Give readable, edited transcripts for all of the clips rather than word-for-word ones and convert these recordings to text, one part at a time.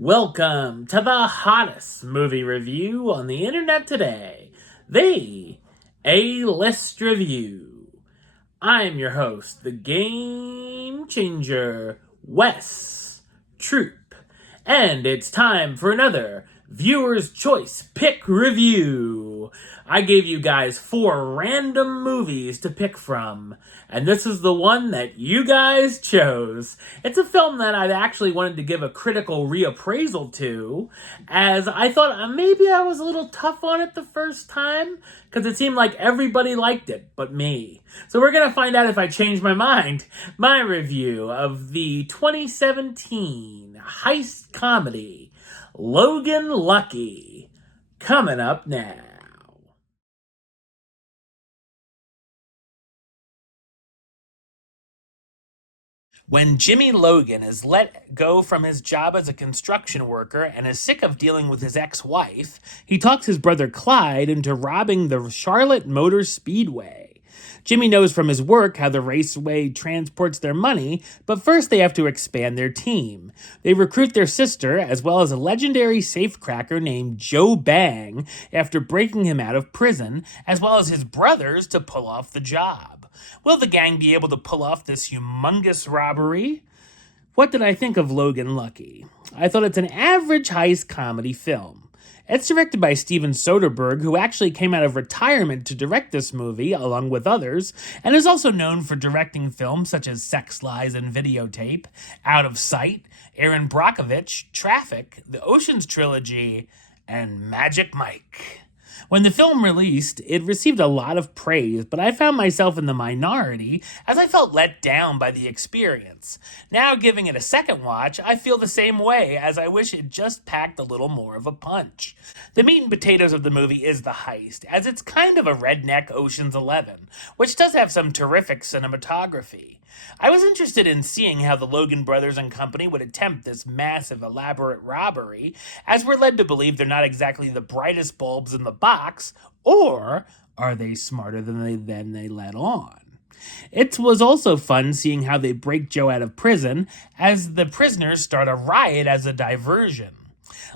Welcome to the hottest movie review on the internet today, the A-List Review. I'm your host, the Game Changer, Wes Troop, and it's time for another Viewer's Choice Pick Review. I gave you guys 4 random movies to pick from, and this is the one that you guys chose. It's a film that I've actually wanted to give a critical reappraisal to, as I thought maybe I was a little tough on it the first time, because it seemed like everybody liked it but me. So we're going to find out if I changed my mind. My review of the 2017 heist comedy, Logan Lucky, coming up now. When Jimmy Logan is let go from his job as a construction worker and is sick of dealing with his ex-wife, he talks his brother Clyde into robbing the Charlotte Motor Speedway. Jimmy knows from his work how the raceway transports their money, but first they have to expand their team. They recruit their sister, as well as a legendary safecracker named Joe Bang, after breaking him out of prison, as well as his brothers to pull off the job. Will the gang be able to pull off this humongous robbery? What did I think of Logan Lucky? I thought it's an average heist comedy film. It's directed by Steven Soderbergh, who actually came out of retirement to direct this movie, along with others, and is also known for directing films such as Sex, Lies, and Videotape, Out of Sight, Aaron Brockovich, Traffic, the Ocean's Trilogy, and Magic Mike. When the film released, it received a lot of praise, but I found myself in the minority as I felt let down by the experience. Now, giving it a second watch, I feel the same way, as I wish it just packed a little more of a punch. The meat and potatoes of the movie is the heist, as it's kind of a redneck Ocean's 11, which does have some terrific cinematography. I was interested in seeing how the Logan brothers and company would attempt this massive, elaborate robbery, as we're led to believe they're not exactly the brightest bulbs in the box, or are they smarter than they let on? It was also fun seeing how they break Joe out of prison, as the prisoners start a riot as a diversion.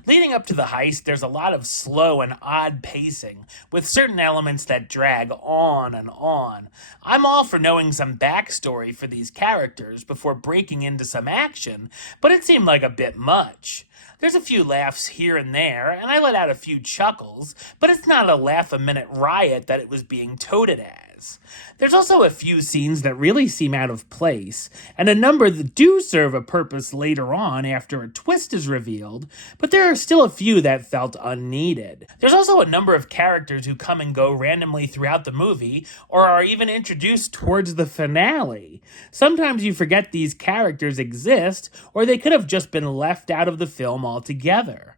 Leading up to the heist, there's a lot of slow and odd pacing, with certain elements that drag on and on. I'm all for knowing some backstory for these characters before breaking into some action, but it seemed like a bit much. There's a few laughs here and there, and I let out a few chuckles, but it's not a laugh-a-minute riot that it was being touted as. There's also a few scenes that really seem out of place, and a number that do serve a purpose later on after a twist is revealed, but there are still a few that felt unneeded. There's also a number of characters who come and go randomly throughout the movie, or are even introduced towards the finale. Sometimes you forget these characters exist, or they could have just been left out of the film altogether.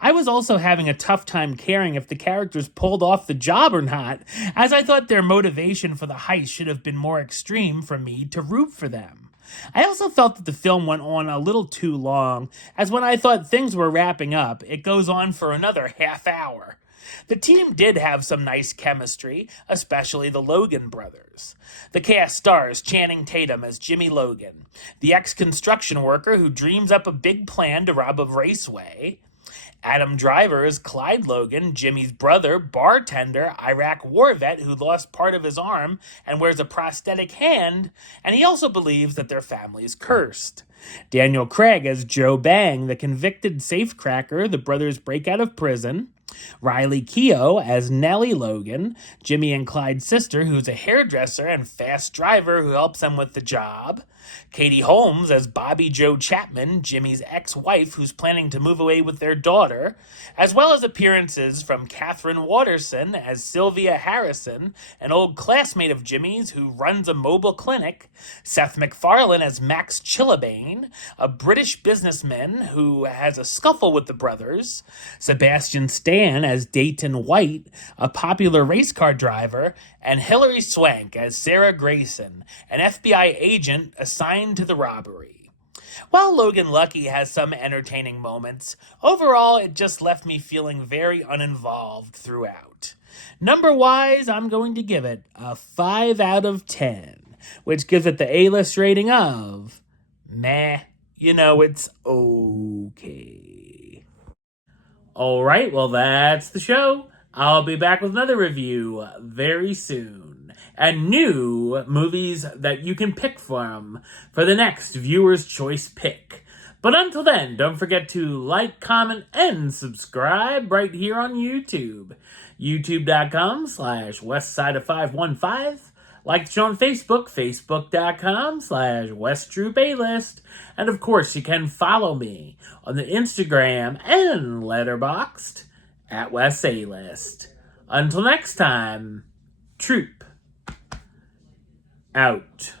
I was also having a tough time caring if the characters pulled off the job or not, as I thought their motivation for the heist should have been more extreme for me to root for them. I also felt that the film went on a little too long, as when I thought things were wrapping up, it goes on for another half hour. The team did have some nice chemistry, especially the Logan brothers. The cast stars Channing Tatum as Jimmy Logan, the ex-construction worker who dreams up a big plan to rob a raceway. Adam Driver is Clyde Logan, Jimmy's brother, bartender, Iraq war vet who lost part of his arm and wears a prosthetic hand, and he also believes that their family is cursed. Daniel Craig as Joe Bang, the convicted safecracker the brothers break out of prison. Riley Keough as Nellie Logan, Jimmy and Clyde's sister, who's a hairdresser and fast driver who helps them with the job. Katie Holmes as Bobby Joe Chapman, Jimmy's ex-wife who's planning to move away with their daughter, as well as appearances from Catherine Watterson as Sylvia Harrison, an old classmate of Jimmy's who runs a mobile clinic, Seth MacFarlane as Max Chillabane, a British businessman who has a scuffle with the brothers, Sebastian Stan as Dayton White, a popular race car driver, and Hilary Swank as Sarah Grayson, an FBI agent assigned to the robbery. While Logan Lucky has some entertaining moments, overall it just left me feeling very uninvolved throughout. Number-wise, I'm going to give it a 5 out of 10, which gives it the A-list rating of meh. It's okay. Alright, well, that's the show. I'll be back with another review very soon. And new movies that you can pick from for the next Viewer's Choice pick. But until then, don't forget to like, comment, and subscribe right here on YouTube. YouTube.com/WestsideOf515. Like the show on Facebook, Facebook.com/WestTroupeAlist. And of course, you can follow me on the Instagram and Letterboxd at WestAlist. Until next time, Troop out.